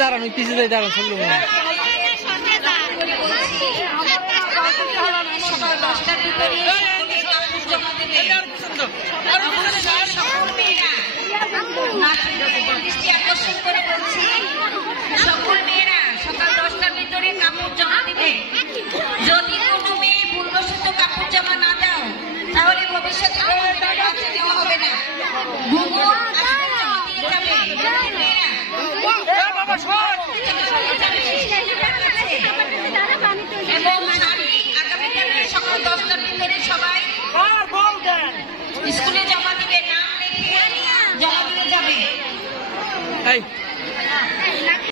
দাঁড়ান, ওই পিছিয়ে যাই, দাঁড়ান শুনলো না। আকর্ষণ করে বলছি, সকল মেয়েরা সকাল 10টার ভিতরে কাপড় জমা দিবে। যদি কোনো মেয়ে ভুলবশত কাপড় জমা না দাও, তাহলে ভবিষ্যতে দেওয়া হবে না। এবং আগামীকাল সকাল 10টার ভিতরে সবাই স্কুলে জমা দিবে, নাম লিখে জমা দিয়ে যাবে।